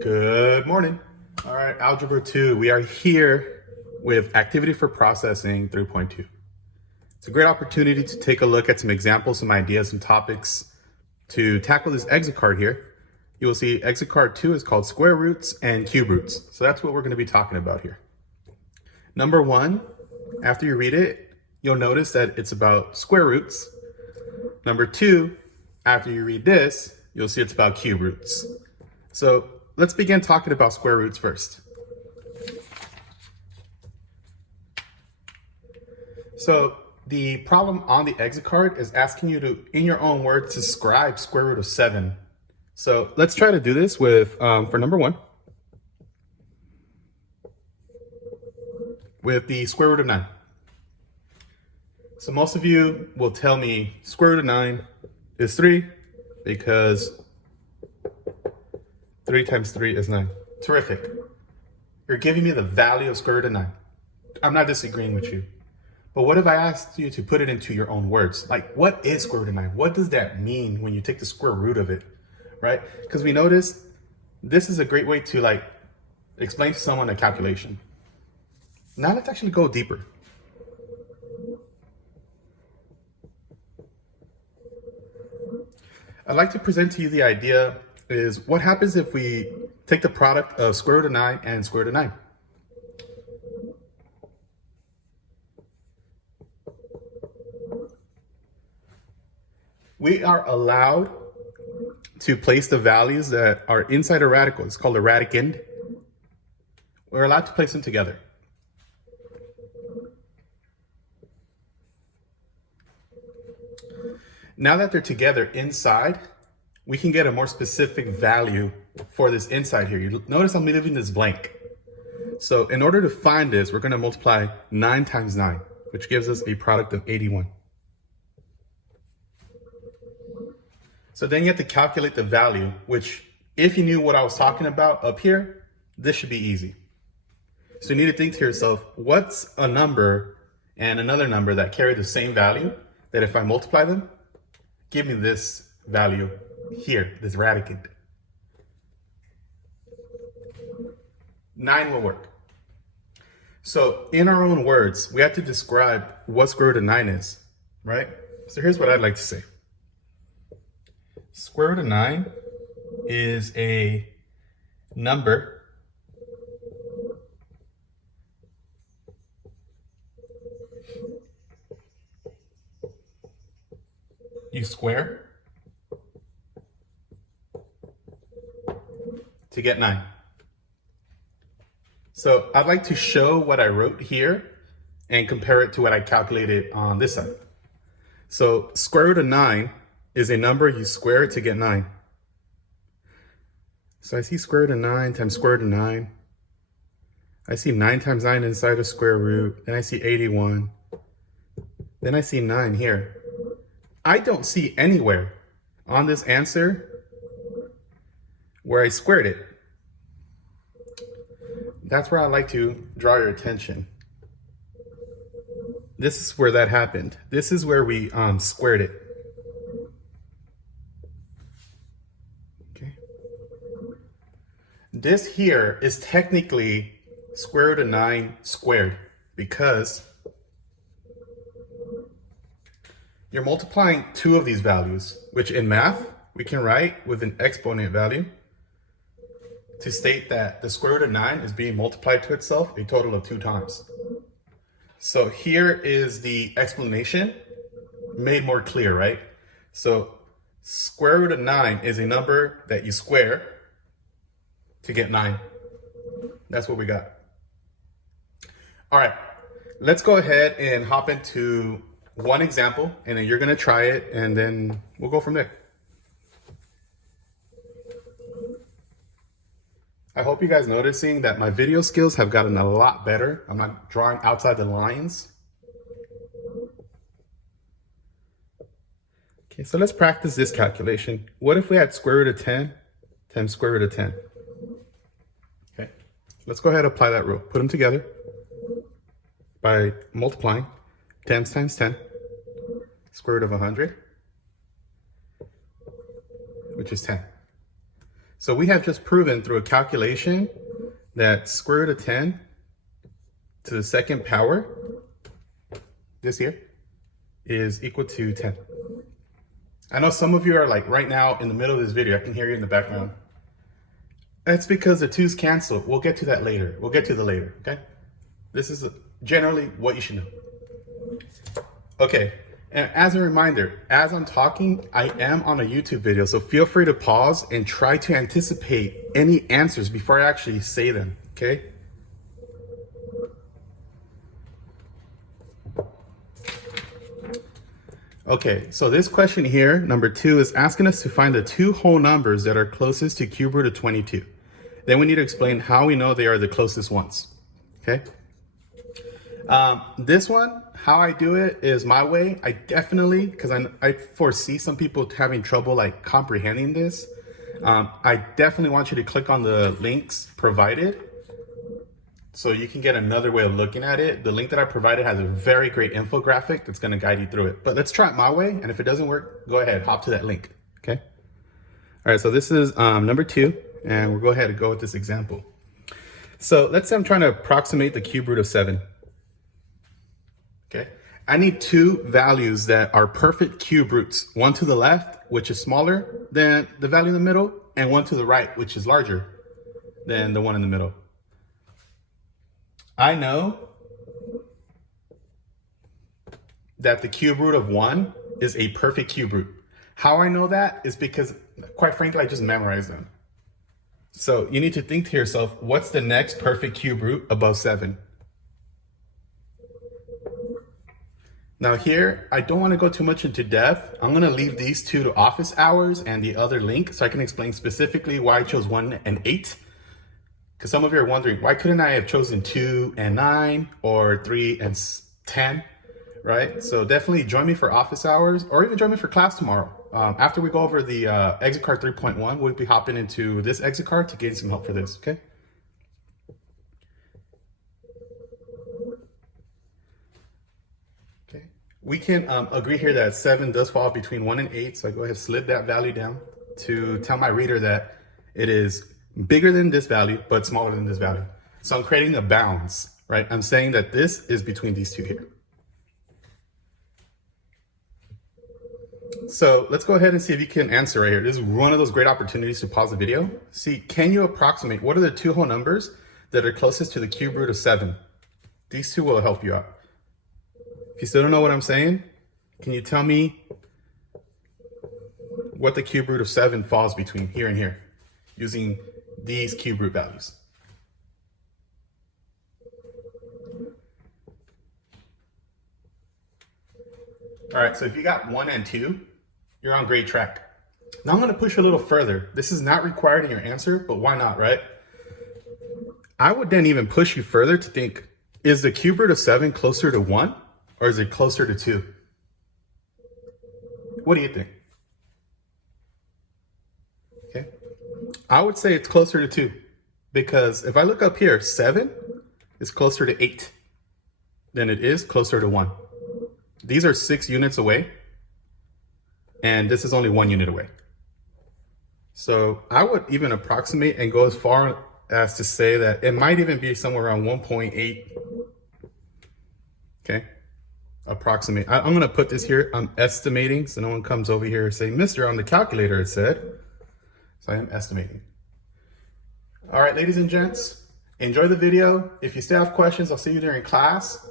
Good morning. All right, Algebra 2. We are here with Activity for Processing 3.2. It's a great opportunity to take a look at some examples, some ideas, some topics to tackle this exit card here. You will see exit card 2 is called square roots and cube roots. So that's what we're going to be talking about here. Number 1, after you read it, you'll notice that it's about square roots. Number 2, after you read this, you'll see it's about cube roots. So let's begin talking about square roots first. So the problem on the exit card is asking you to, in your own words, describe square root of 7. So let's try to do this with, for number 1, with the square root of 9. So most of you will tell me square root of 9 is 3 because 3 times 3 is 9. Terrific. You're giving me the value of square root of 9. I'm not disagreeing with you. But what if I asked you to put it into your own words? Like, what is square root of 9? What does that mean when you take the square root of it, right? Because we noticed this is a great way to explain to someone a calculation. Now let's actually go deeper. I'd like to present to you the idea is what happens if we take the product of square root of 9 and square root of 9. We are allowed to place the values that are inside a radical. It's called a radicand. We're allowed to place them together. Now that they're together inside, we can get a more specific value for this inside here. You notice I'm leaving this blank. So in order to find this, we're going to multiply 9 times 9, which gives us a product of 81. So then you have to calculate the value, which if you knew what I was talking about up here, this should be easy. So you need to think to yourself, what's a number and another number that carry the same value that if I multiply them, give me this value here, this radicand. 9 will work. So in our own words, we have to describe what square root of 9 is, right? So here's what I'd like to say. Square root of 9 is a number you square to get 9. So I'd like to show what I wrote here and compare it to what I calculated on this side. So square root of 9 is a number you square to get 9. So I see square root of 9 times square root of 9. I see 9 times 9 inside a square root. Then I see 81. Then I see 9 here. I don't see anywhere on this answer where I squared it. That's where I like to draw your attention. This is where that happened. This is where we squared it. Okay. This here is technically square root of 9 squared because you're multiplying two of these values, which in math, we can write with an exponent value to state that the square root of 9 is being multiplied to itself a total of 2 times. So here is the explanation made more clear, right? So square root of 9 is a number that you square to get 9. That's what we got. All right, let's go ahead and hop into one example, and then you're gonna try it, and then we'll go from there. I hope you guys noticing that my video skills have gotten a lot better. I'm not drawing outside the lines. Okay, so let's practice this calculation. What if we had square root of 10 times square root of 10? Okay, let's go ahead and apply that rule. Put them together by multiplying 10 times 10, square root of 100, which is 10. So we have just proven through a calculation that square root of 10 to the second power, this here, is equal to 10. I know some of you are like right now in the middle of this video, I can hear you in the background. That's because the 2's cancel. We'll get to that later. We'll get to the later, okay? This is generally what you should know. Okay, and as a reminder, as I'm talking, I am on a YouTube video, so feel free to pause and try to anticipate any answers before I actually say them, okay? Okay, so this question here, number 2, is asking us to find the 2 whole numbers that are closest to cube root of 22. Then we need to explain how we know they are the closest ones, okay? This one, how I do it is my way. I definitely, because I foresee some people having trouble like comprehending this. I definitely want you to click on the links provided so you can get another way of looking at it. The link that I provided has a very great infographic that's going to guide you through it. But let's try it my way. And if it doesn't work, go ahead, hop to that link. Okay. All right. So this is number 2, and we'll go ahead and go with this example. So let's say I'm trying to approximate the cube root of 7. Okay. I need 2 values that are perfect cube roots. One to the left, which is smaller than the value in the middle, and one to the right, which is larger than the one in the middle. I know that the cube root of 1 is a perfect cube root. How I know that is because, quite frankly, I just memorized them. So you need to think to yourself, what's the next perfect cube root above 7? Now here, I don't want to go too much into depth. I'm going to leave these 2 to office hours and the other link so I can explain specifically why I chose 1 and 8. Because some of you are wondering, why couldn't I have chosen 2 and 9 or 3 and 10, right? So definitely join me for office hours or even join me for class tomorrow. After we go over the exit card 3.1, we'll be hopping into this exit card to gain some help for this, okay? Okay. We can agree here that 7 does fall between 1 and 8. So I go ahead and slid that value down to tell my reader that it is bigger than this value, but smaller than this value. So I'm creating the bounds, right? I'm saying that this is between these 2 here. So let's go ahead and see if you can answer right here. This is one of those great opportunities to pause the video. See, can you approximate what are the 2 whole numbers that are closest to the cube root of 7? These 2 will help you out. If you still don't know what I'm saying, can you tell me what the cube root of 7 falls between here and here using these cube root values? All right, so if you got 1 and 2, you're on great track. Now I'm going to push a little further. This is not required in your answer, but why not, right? I would then even push you further to think, is the cube root of 7 closer to 1 or is it closer to 2? What do you think? Okay. I would say it's closer to 2 because if I look up here, 7 is closer to 8 than it is closer to 1. These are 6 units away, and this is only 1 unit away. So I would even approximate and go as far as to say that it might even be somewhere around 1.8. Okay, approximate. I'm going to put this here. I'm estimating, so no one comes over here and say, "Mister, on the calculator it said." So I am estimating. All right, ladies and gents, enjoy the video. If you still have questions, I'll see you during class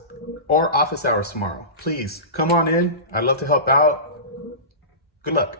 or office hours tomorrow. Please come on in. I'd love to help out. Good luck.